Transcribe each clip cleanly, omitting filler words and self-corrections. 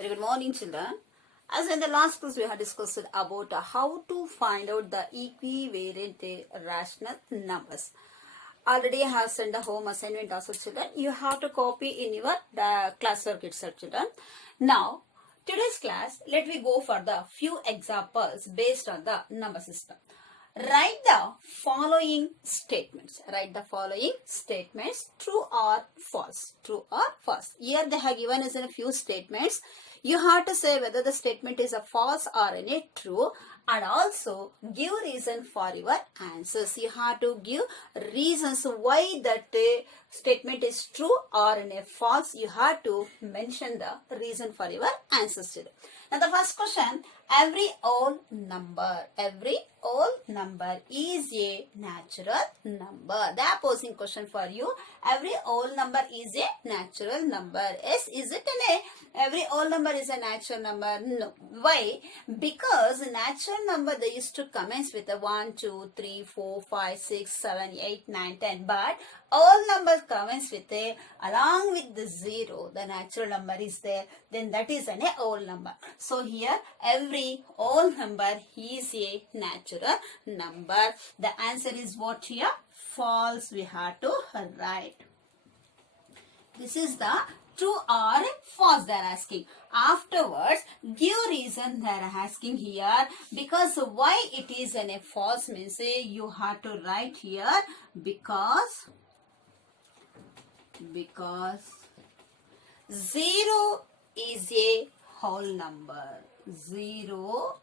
Very good morning, children. As in the last class, we have discussed about how to find out the equivariant rational numbers. Already I have sent the home assignment also, children. You have to copy in your classwork itself, children. Now, today's class, let me go for the few examples based on the number system. Write the following statements. Write the following statements, true or false. True or false. Here they have given us in a few statements. You have to say whether the statement is a false or a true, and also give reason for your answers. You have to give reasons why that statement is true or a false. You have to mention the reason for your answers. Now the first question, every whole number is a natural number. The opposing question for you, every whole number is a natural number. Yes, is it every whole number is a natural number? No. Why? Because natural number they used to commence with a 1, 2, 3, 4, 5, 6, 7, 8, 9, 10. But all numbers commence with a, along with the 0, the natural number is there, then that is an whole number. So here every whole number is a natural number. The answer is what here? False. We have to write. This is the true or false they are asking. Afterwards, give reason they are asking here, because why it is a false means you have to write here because 0 is a whole number. 0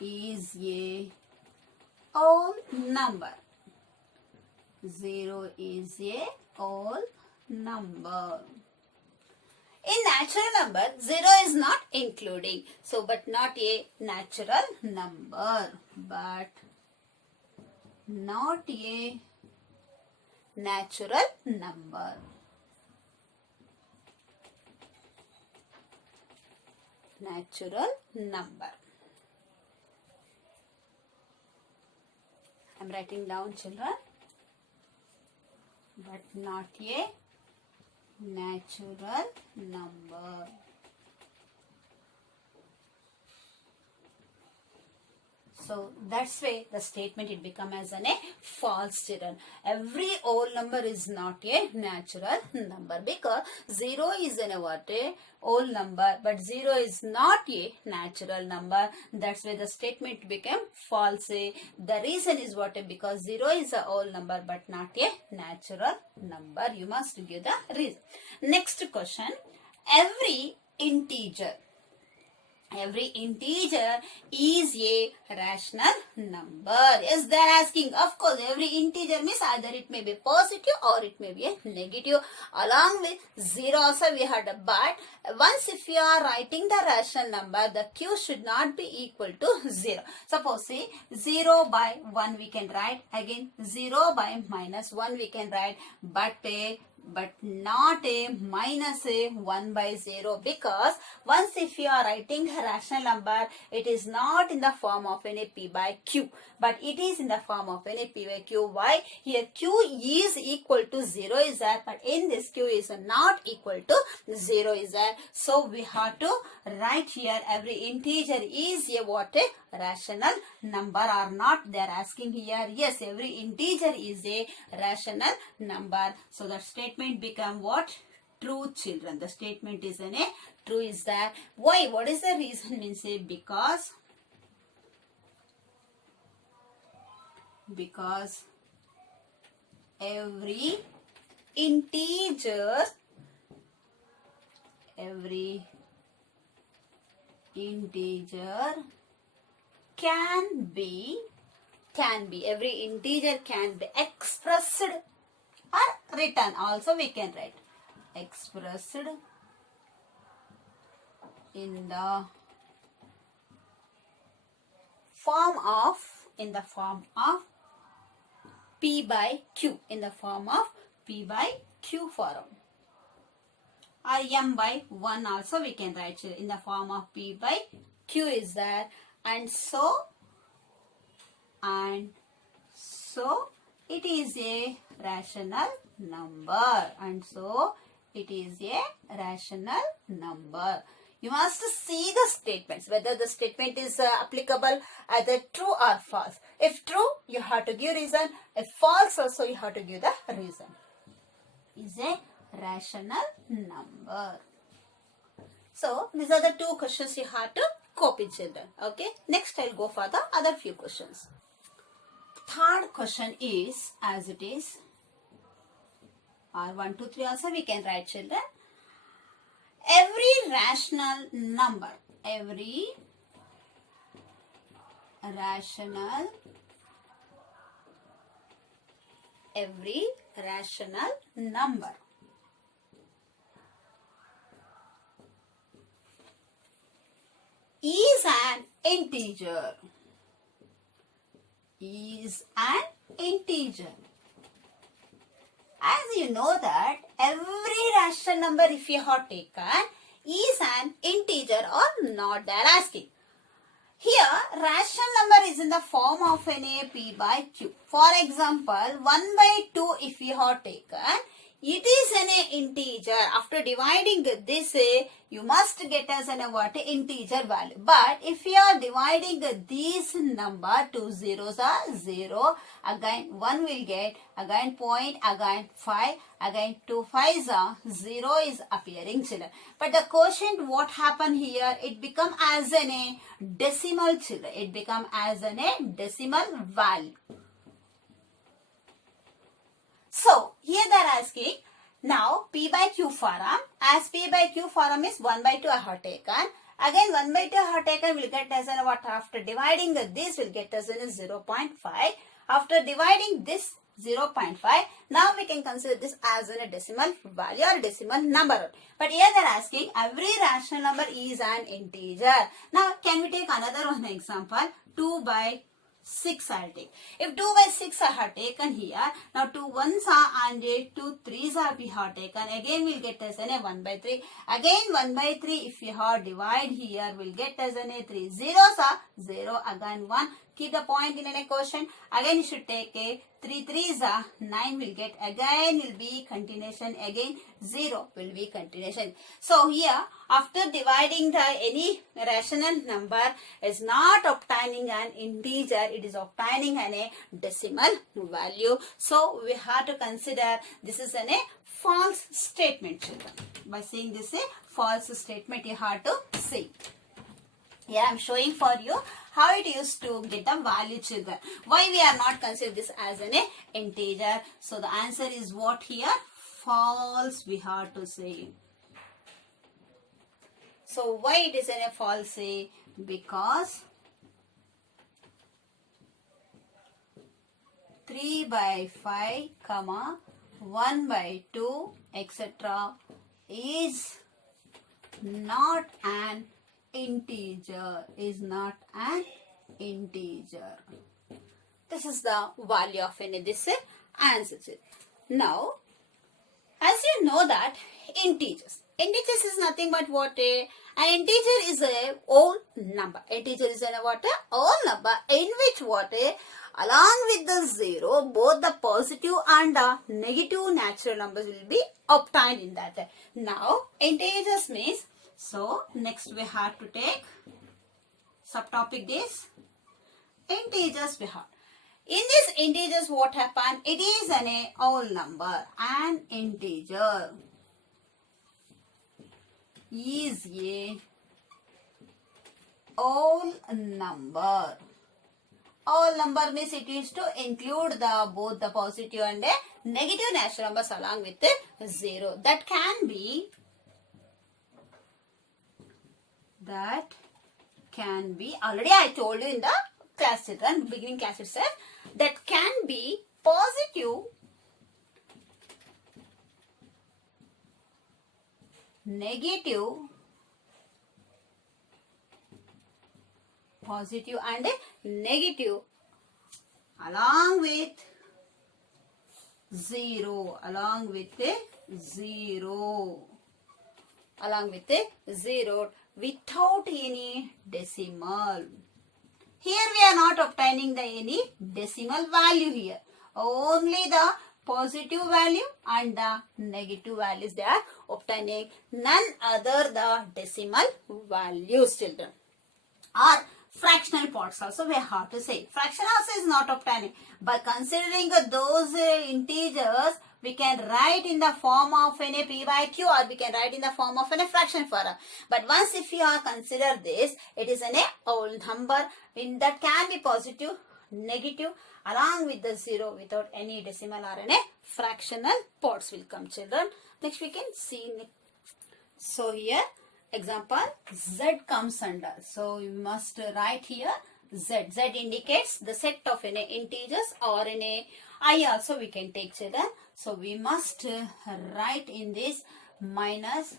is a whole number. 0 is a whole number. In natural number, 0 is not including. So, but not a natural number. But not a natural number. Natural number. I am writing down, children. But not a natural number. So that's why the statement it become as a false, children. Every whole number is not a natural number, because 0 is a whole number, but 0 is not a natural number. That's why the statement became false. The reason is what? Because 0 is a whole number but not a natural number. You must give the reason. Next question. Every integer is a rational number. Yes, they are asking. Of course, every integer means either it may be positive or it may be a negative. Along with 0 also we had a but. Once if you are writing the rational number, the q should not be equal to 0. Suppose say 0 by 1 we can write. Again 0 by minus 1 we can write. But not a minus a 1 by 0, because once if you are writing a rational number, it is not in the form of any p by q, but it is in the form of any p by q. Why? Here q is equal to 0 is there, but in this q is not equal to 0 is there. So we have to write here every integer is a what? A rational number or not. They are asking here. Yes, every integer is a rational number. So that statement become what? True, children. The statement is a true is that. Why? What is the reason? Means because every integer can be every integer can be expressed or written. Also we can write expressed in the form of p by q, in the form of p by q form, or m by 1 also we can write in the form of p by q is there. And so it is a rational number, and so it is a rational number. You must see the statements, whether the statement is applicable either true or false. If true, you have to give reason. If false also, you have to give the reason. Is a rational number. So, these are the two questions you have to copy, children. Okay. Next, I'll go for the other few questions. Third question is as it is. Or 1, 2, 3 also we can write, children. Every rational number is an integer. As you know that every rational number, if you have taken, is an integer or not, they are asking. Here, rational number is in the form of an a p by q. For example, 1 by 2 if you have taken, it is an integer. After dividing this, you must get as an what integer value. But if you are dividing this number, 2 zeros are 0, again 1 will get, again point, again 5, again 2 5s are 0 is appearing, children. But the quotient, what happened here? It become as a decimal, children. It become as a decimal value. So, here they are asking, now P by Q form, as P by Q form is 1 by 2 I have taken. Again 1 by 2 I have taken will get as in what? After dividing this will get as in 0.5. After dividing this 0.5, now we can consider this as in a decimal value or decimal number. But here they are asking, every rational number is an integer. Now, can we take another one example? 2 by 6 I'll take. If 2 by 6 I have taken here, now 2 1s are and 2 3s are we have taken. Again we'll get as an a 1 by 3. Again 1 by 3 if you have divide here, we'll get as an a 3 zeros are 0, again 1. Keep the point in an quotient. Again you should take a 3 3s are 9 will get, again will be continuation, again 0 will be continuation. So here after dividing the any rational number is not obtaining an integer, it is obtaining a decimal value. So we have to consider this is a false statement, children. By saying this a false statement, you have to say. Here I am showing for you how it used to get the value, children. Why we are not consider this as an integer? So the answer is what here? False we have to say. So why it is a false say? Because 3 by 5, 1 by 2, etc. is not an integer. This is the value of this answer. Now, as you know that integers is nothing but what an integer is a whole number. Integer is a what whole number in which what along with the 0, both the positive and negative natural numbers will be obtained in that. Now, integers means, so next we have to take subtopic this integers we have. In this integers what happen? It is an whole number. An integer is a whole number. Whole number means it is to include the both the positive and negative natural numbers along with the 0. That can be already I told you in the class, children, beginning class itself, that can be positive, negative, positive and negative along with 0, without any decimal. Here we are not obtaining the any decimal value here. Only the positive value and the negative values they are obtaining. None other the decimal values, children. Or fractional parts also we have to say. Fraction also is not obtaining. By considering those integers, we can write in the form of a p by q, or we can write in the form of a fraction form. But once if you are consider this, it is a whole number in that can be positive, negative, along with the zero without any decimal or any fractional parts will come, children. Next we can see. So here example z comes under. So you must write here z. Z indicates the set of any integers or any I also we can take, children. So we must write in this minus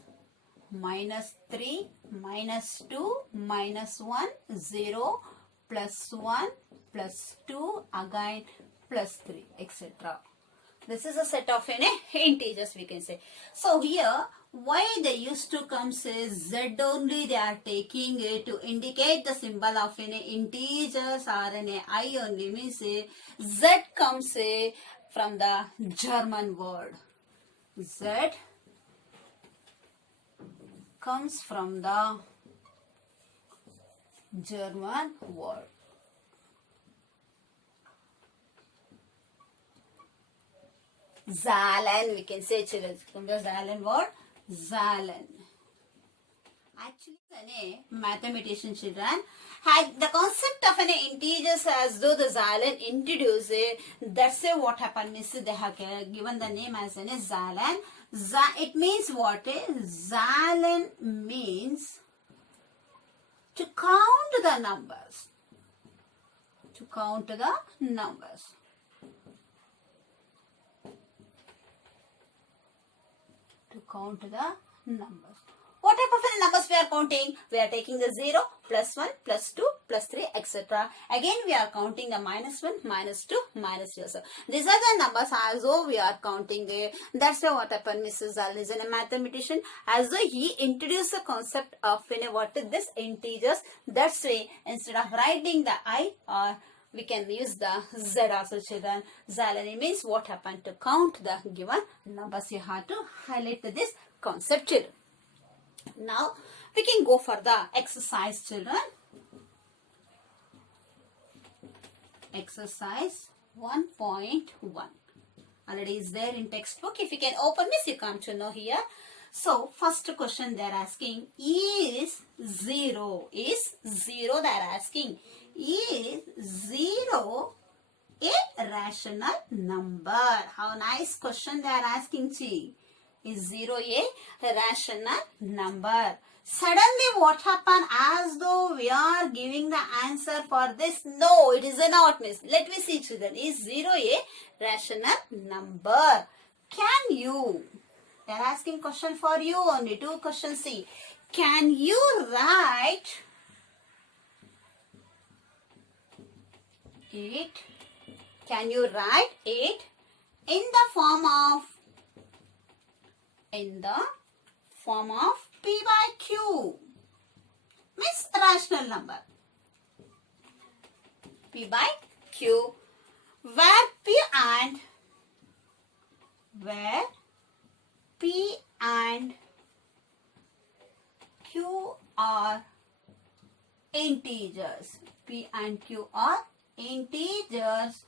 3, minus 2, minus 1, 0, plus 1, plus 2, again plus 3, etc. This is a set of any integers we can say. So here why they used to come say z only, they are taking it to indicate the symbol of any integers or any I only, means z comes from the German word. Z comes from the German word. Zahlen, we can say, children, from the Zahlen word, Zahlen. Actually, mathematician children had the concept of an integers as though the Zahlen introduced. That's what happened. Means they have given the name as a Zahlen. It means what? Zahlen means to count the numbers. To count the numbers. To count the numbers. What type of numbers we are counting? We are taking the 0, plus 1, plus 2, plus 3, etc. Again, we are counting the minus 1, minus 2, minus 0. So, these are the numbers as though we are counting. That's why what happened, Mrs. Zal is a mathematician. As though he introduced the concept of what is this integers. That's why instead of writing the I, or we can use the Z also, children. Zalani means what happened to count the given numbers. You have to highlight this concept, children. Now we can go for the exercise, children. Exercise 1.1 already is there in textbook. If you can open this, you come to know here. So first question they are asking is 0. Is 0 they are asking. Is 0 a rational number? How nice question they are asking, chi. Is 0 a rational number? Suddenly what happened as though we are giving the answer for this? No, it is not, miss. Let me see, children. Is 0 a rational number? Can you? They are asking question for you only. 2 questions. See. Can you write it? Can you write it in the form of P by Q? Means rational number. P by Q, where P and Q are integers. P and Q are integers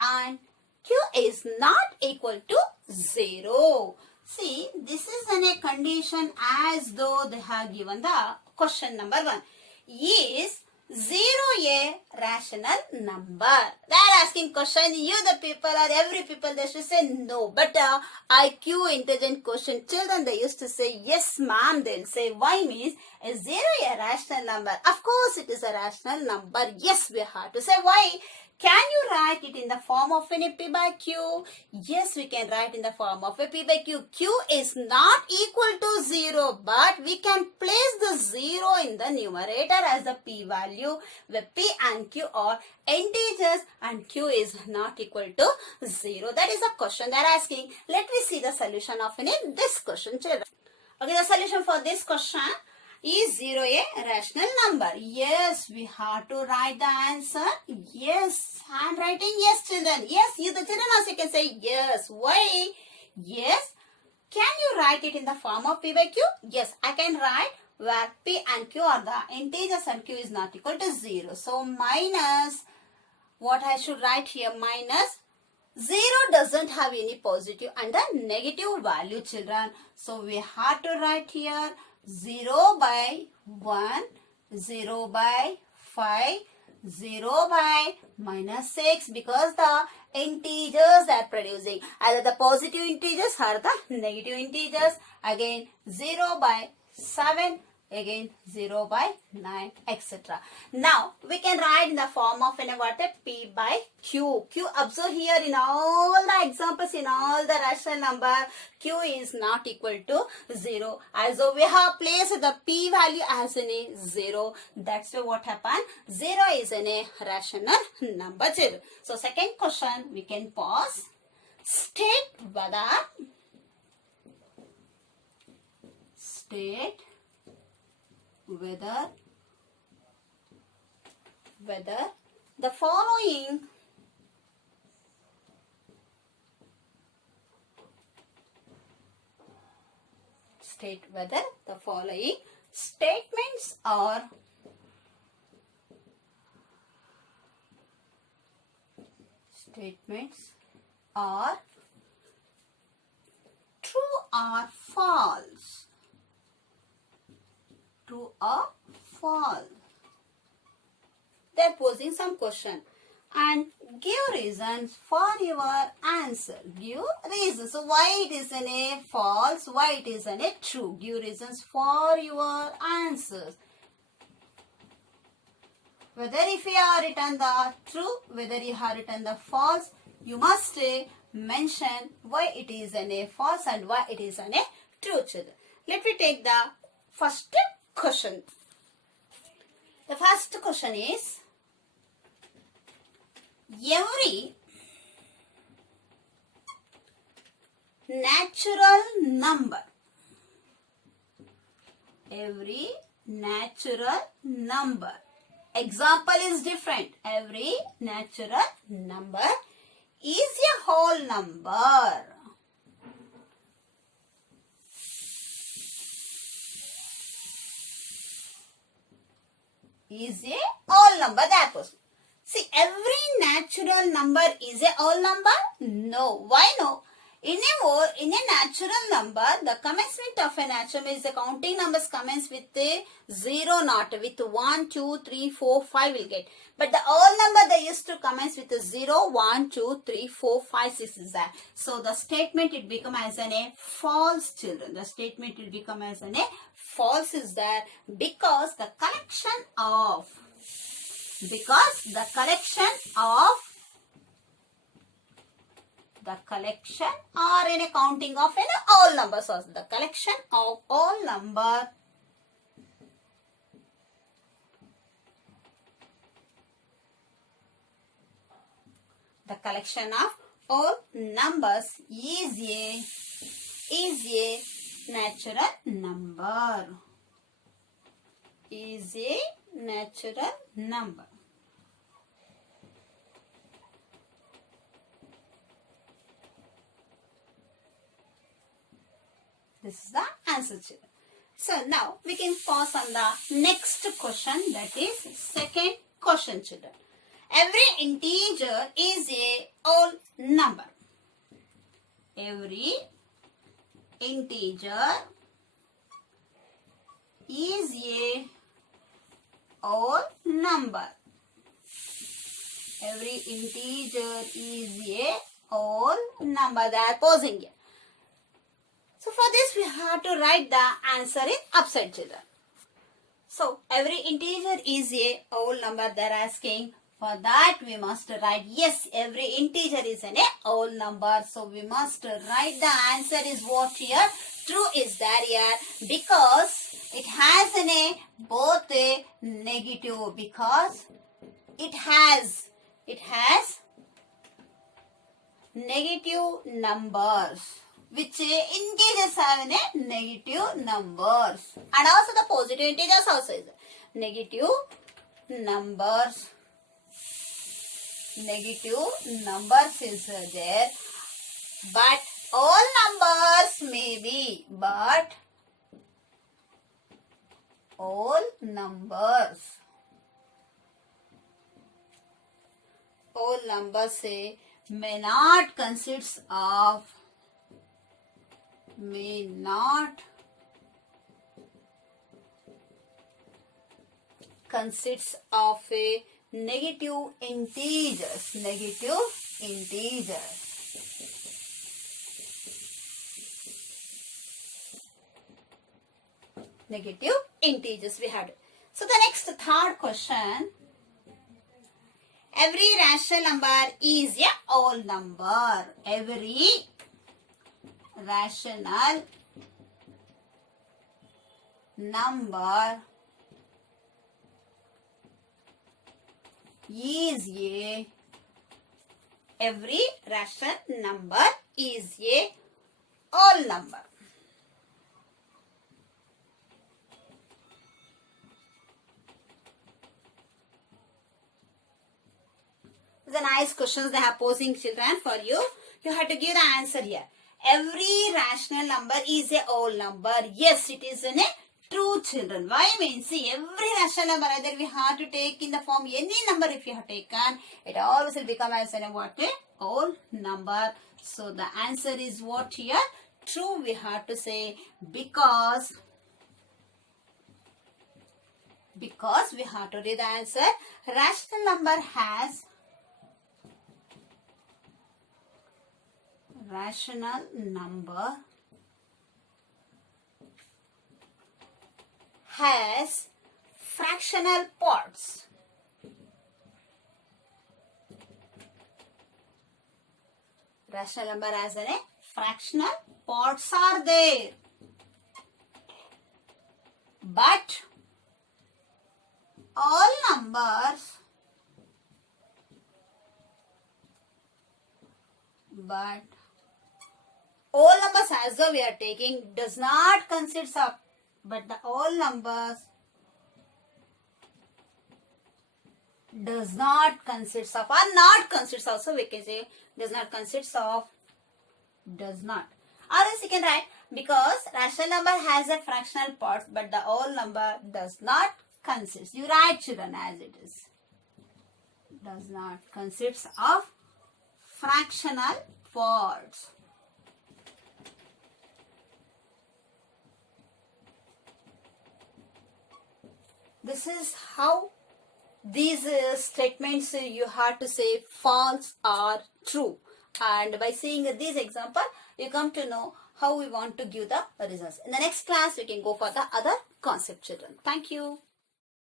and Q is not equal to 0. See, this is a condition as though they have given the question number 1. Is 0 a rational number? They are asking question. You the people or every people they should say no. But IQ intelligent question children they used to say yes ma'am. They'll say why means is 0 a rational number? Of course it is a rational number. Yes we have to say why. Can you write it in the form of an P by Q? Yes, we can write in the form of a P by Q. Q is not equal to 0, but we can place the 0 in the numerator as the P value, where P and Q are integers and Q is not equal to 0. That is the question they are asking. Let me see the solution of this question, children. Okay, the solution for this question. Is 0 a rational number? Yes, we have to write the answer. Yes, handwriting. Yes, children. Yes, you the children also can say yes. Why? Yes. Can you write it in the form of P by Q? Yes, I can write where P and Q are the integers and Q is not equal to 0. So minus, what I should write here, minus 0 doesn't have any positive and a negative value, children. So we have to write here 0 by 1, 0 by 5, 0 by minus 6, because the integers are producing either the positive integers or the negative integers. Again 0 by 7, again 0 by 9, etc. Now we can write in the form of what a P by Q. Q, observe here in all the examples, in all the rational number, Q is not equal to 0. As though we have placed the P value as in a 0. That's why what happened? 0 is in a rational number. So second question, we can pause. State whether the following statements are true or false. True or false. They're posing some question and give reasons for your answer. Give reasons. So why it is an a false, why it is an a true. Give reasons for your answers. Whether if you have written the true, whether you have written the false, you must mention why it is an a false and why it is an a true, children. Let me take the first question. The first question is, every natural number, example is different. Every natural number is a whole number. Is a whole number. That was. See, every natural number is a whole number? No. Why no? In a natural number, the commencement of a natural means the counting numbers commence with a 0, not with 1, 2, 3, 4, 5 will get. But the whole number they used to commence with a 0, 1, 2, 3, 4, 5, 6 is that. So the statement it become as an a false, children. The statement will become as an a false is there because the collection of or in a counting of an all numbers. So the collection of all number is a natural number. Is a natural number. This is the answer, children. So now we can pause on the next question, that is second question, children. Every integer is a whole number. Every integer is a whole number. Every integer is a whole number. They are posing here. So for this we have to write the answer in upside, children. So every integer is a whole number they are asking. For that we must write, yes, every integer is a whole number. So we must write the answer is what here? True is there here because it has both a negative, because it has negative numbers. which integers have a negative numbers, and also the positive integers also is negative numbers. Negative numbers is there, but all numbers may be, but all numbers say may not consists of a negative integers. Negative integers we had. So the next third question. Every rational number is a whole number. Every rational number is a whole number. The nice questions they have posing children for you. You have to give the answer here. Every rational number is a whole number. Yes, it is a true, children. Why means, see, every rational number either we have to take in the form any number if you have taken, it always will become as a what? A whole number. So the answer is what here? True, we have to say, because we have to read the answer. Rational number has fractional parts. Rational number has a fractional parts are there. But all numbers as though we are taking does not consist of, but the all numbers does not consist of, or not consist also we can say, does not consist of, does not. Or else you can write, because rational number has a fractional parts but the whole number does not consist. You write, children, as it is. Does not consist of fractional parts. This is how these statements you have to say false or true. And by seeing this example, you come to know how we want to give the results. In the next class, we can go for the other concept, children. Thank you.